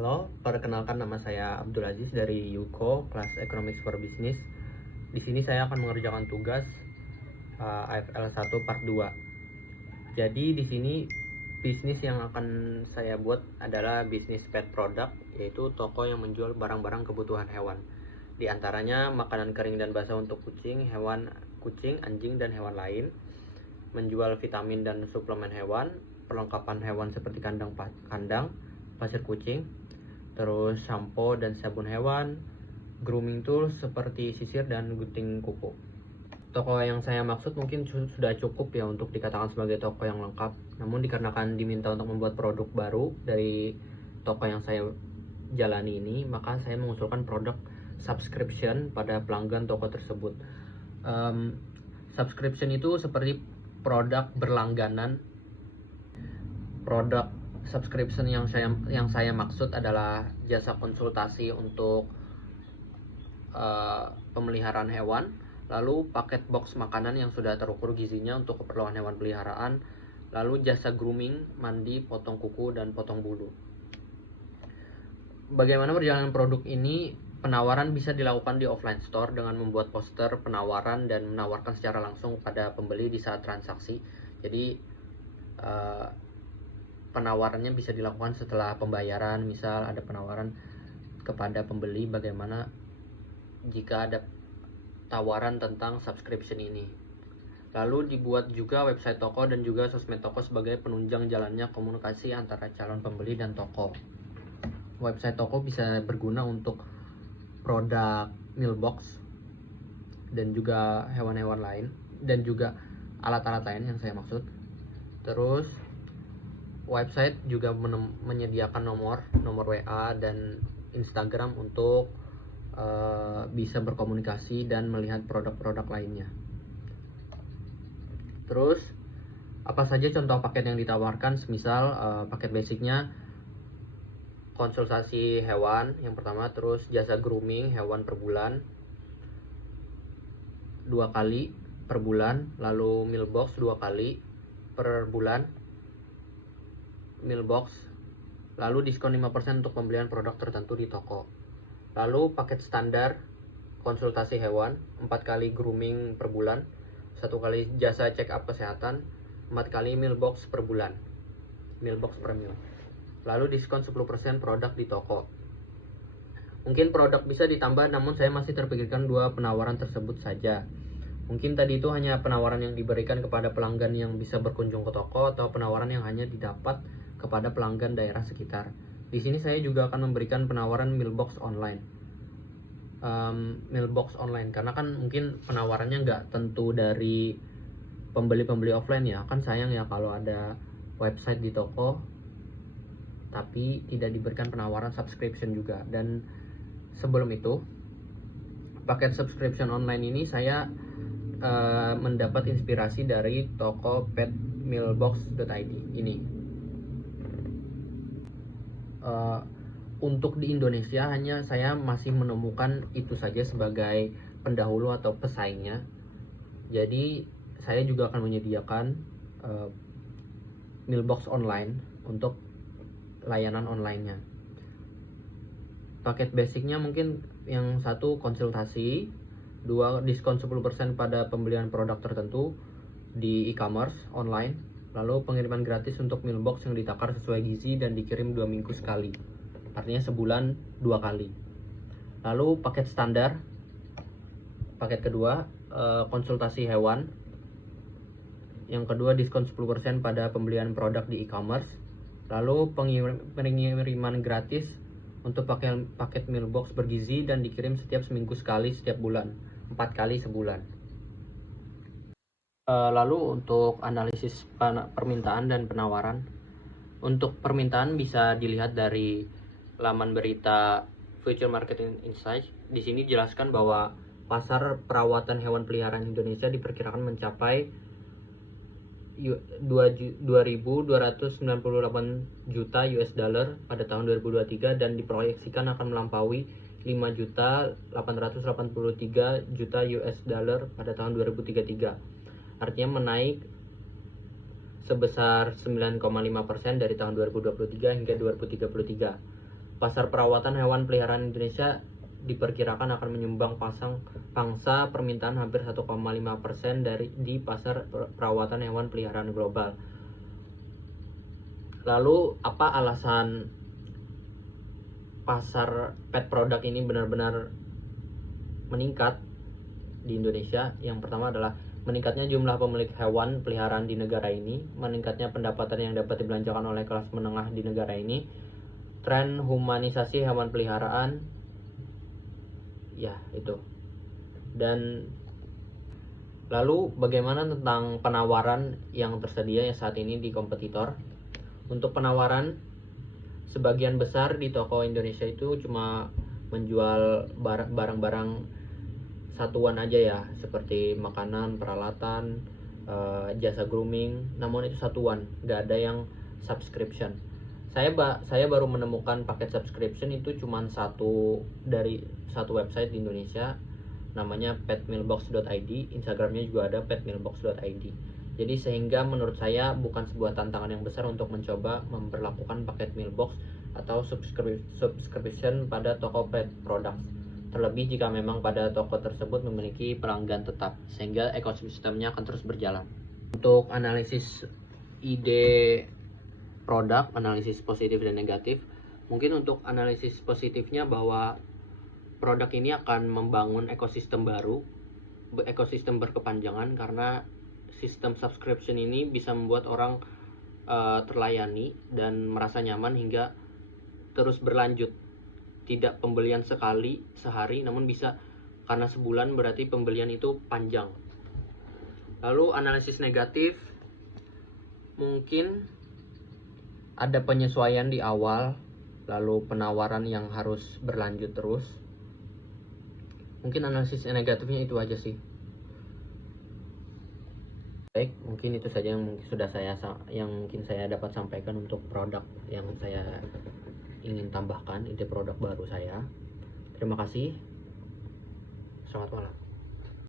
Halo, perkenalkan nama saya Abdul Aziz dari Yuko, kelas Economics for Business. Di sini saya akan mengerjakan tugas AFL 1 part 2. Jadi di sini bisnis yang akan saya buat adalah bisnis pet product, yaitu toko yang menjual barang-barang kebutuhan hewan. Di antaranya makanan kering dan basah untuk kucing, kucing, anjing, dan hewan lain. Menjual vitamin dan suplemen hewan, perlengkapan hewan seperti kandang, pasir kucing, terus sampo dan sabun hewan, grooming tools seperti sisir dan gunting kuku. Toko yang saya maksud mungkin sudah cukup ya untuk dikatakan sebagai toko yang lengkap. Namun dikarenakan diminta untuk membuat produk baru dari toko yang saya jalani ini, maka saya mengusulkan produk subscription pada pelanggan toko tersebut. Subscription itu seperti produk berlangganan. Produk subscription yang saya maksud adalah jasa konsultasi untuk pemeliharaan hewan, lalu paket box makanan yang sudah terukur gizinya untuk keperluan hewan peliharaan, lalu jasa grooming, mandi, potong kuku, dan potong bulu. Bagaimana perjalanan produk ini? Penawaran bisa dilakukan di offline store dengan membuat poster penawaran dan menawarkan secara langsung pada pembeli di saat transaksi. Jadi penawarannya bisa dilakukan setelah pembayaran. Misal ada penawaran kepada pembeli bagaimana jika ada tawaran tentang subscription ini. Lalu dibuat juga website toko dan juga sosmed toko sebagai penunjang jalannya komunikasi antara calon pembeli dan toko. Website toko bisa berguna untuk produk mailbox dan juga hewan-hewan lain dan juga alat-alat lain yang saya maksud. Terus website juga menyediakan nomor WA dan Instagram untuk bisa berkomunikasi dan melihat produk-produk lainnya. Terus apa saja contoh paket yang ditawarkan? Semisal paket basicnya konsultasi hewan yang pertama, terus jasa grooming hewan per bulan 2 kali per bulan, lalu mailbox 2 kali per bulan mailbox, lalu diskon 5% untuk pembelian produk tertentu di toko. Lalu paket standar konsultasi hewan 4 kali grooming per bulan, 1 kali jasa check up kesehatan, 4 kali mailbox per bulan, mailbox premium. Lalu diskon 10% produk di toko. Mungkin produk bisa ditambah, namun saya masih terpikirkan 2 penawaran tersebut saja. Mungkin tadi itu hanya penawaran yang diberikan kepada pelanggan yang bisa berkunjung ke toko, atau penawaran yang hanya didapat kepada pelanggan daerah sekitar. Di sini saya juga akan memberikan penawaran mailbox online. Mailbox online karena kan mungkin penawarannya nggak tentu dari pembeli offline ya. Kan sayang ya kalau ada website di toko tapi tidak diberikan penawaran subscription juga. Dan sebelum itu, paket subscription online ini saya mendapat inspirasi dari toko petmailbox.id ini. Untuk di Indonesia hanya saya masih menemukan itu saja sebagai pendahulu atau pesaingnya. Jadi saya juga akan menyediakan mailbox online untuk layanan onlinenya. Paket basicnya mungkin yang satu konsultasi, 2 diskon 10% pada pembelian produk tertentu di e-commerce online, lalu pengiriman gratis untuk mailbox yang ditakar sesuai gizi dan dikirim 2 minggu sekali, artinya sebulan 2 kali. Lalu paket standar, paket kedua konsultasi hewan, yang kedua diskon 10% pada pembelian produk di e-commerce, lalu pengiriman gratis untuk paket mailbox bergizi dan dikirim setiap seminggu sekali setiap bulan, 4 kali sebulan. Lalu untuk analisis permintaan dan penawaran, untuk permintaan bisa dilihat dari laman berita Future Market Insights. Di sini dijelaskan bahwa pasar perawatan hewan peliharaan Indonesia diperkirakan mencapai 2.298 juta US dollar pada tahun 2023 dan diproyeksikan akan melampaui 5.883 juta US dollar pada tahun 2033. Artinya menaik sebesar 9,5% dari tahun 2023 hingga 2033. pasar perawatan hewan peliharaan Indonesia diperkirakan akan menyumbang pangsa permintaan hampir 1,5% di pasar perawatan hewan peliharaan global. Lalu apa alasan pasar pet product ini benar-benar meningkat di Indonesia? Yang pertama adalah meningkatnya jumlah pemilik hewan peliharaan di negara ini, meningkatnya pendapatan yang dapat dibelanjakan oleh kelas menengah di negara ini, tren humanisasi hewan peliharaan, ya itu. Dan lalu bagaimana tentang penawaran yang tersedia ya saat ini di kompetitor? Untuk penawaran, sebagian besar di toko Indonesia itu cuma menjual barang-barang satuan aja ya, seperti makanan, peralatan, jasa grooming, namun itu satuan, nggak ada yang subscription. Saya baru menemukan paket subscription itu cuma dari satu website di Indonesia, namanya petmealbox.id, Instagramnya juga ada petmealbox.id. Jadi sehingga menurut saya bukan sebuah tantangan yang besar untuk mencoba memperlakukan paket mealbox atau subscription pada toko pet products. Terlebih jika memang pada toko tersebut memiliki pelanggan tetap, sehingga ekosistemnya akan terus berjalan. Untuk analisis ide produk, analisis positif dan negatif, mungkin untuk analisis positifnya bahwa produk ini akan membangun ekosistem baru, ekosistem berkepanjangan, karena sistem subscription ini bisa membuat orang terlayani dan merasa nyaman hingga terus berlanjut. Tidak pembelian sekali sehari, namun bisa karena sebulan, berarti pembelian itu panjang. Lalu analisis negatif, mungkin ada penyesuaian di awal, lalu penawaran yang harus berlanjut terus. Mungkin analisis negatifnya itu aja sih. Baik, mungkin itu saja yang mungkin saya dapat sampaikan untuk produk yang saya ingin tambahkan, ide produk baru saya. Terima kasih. Selamat malam.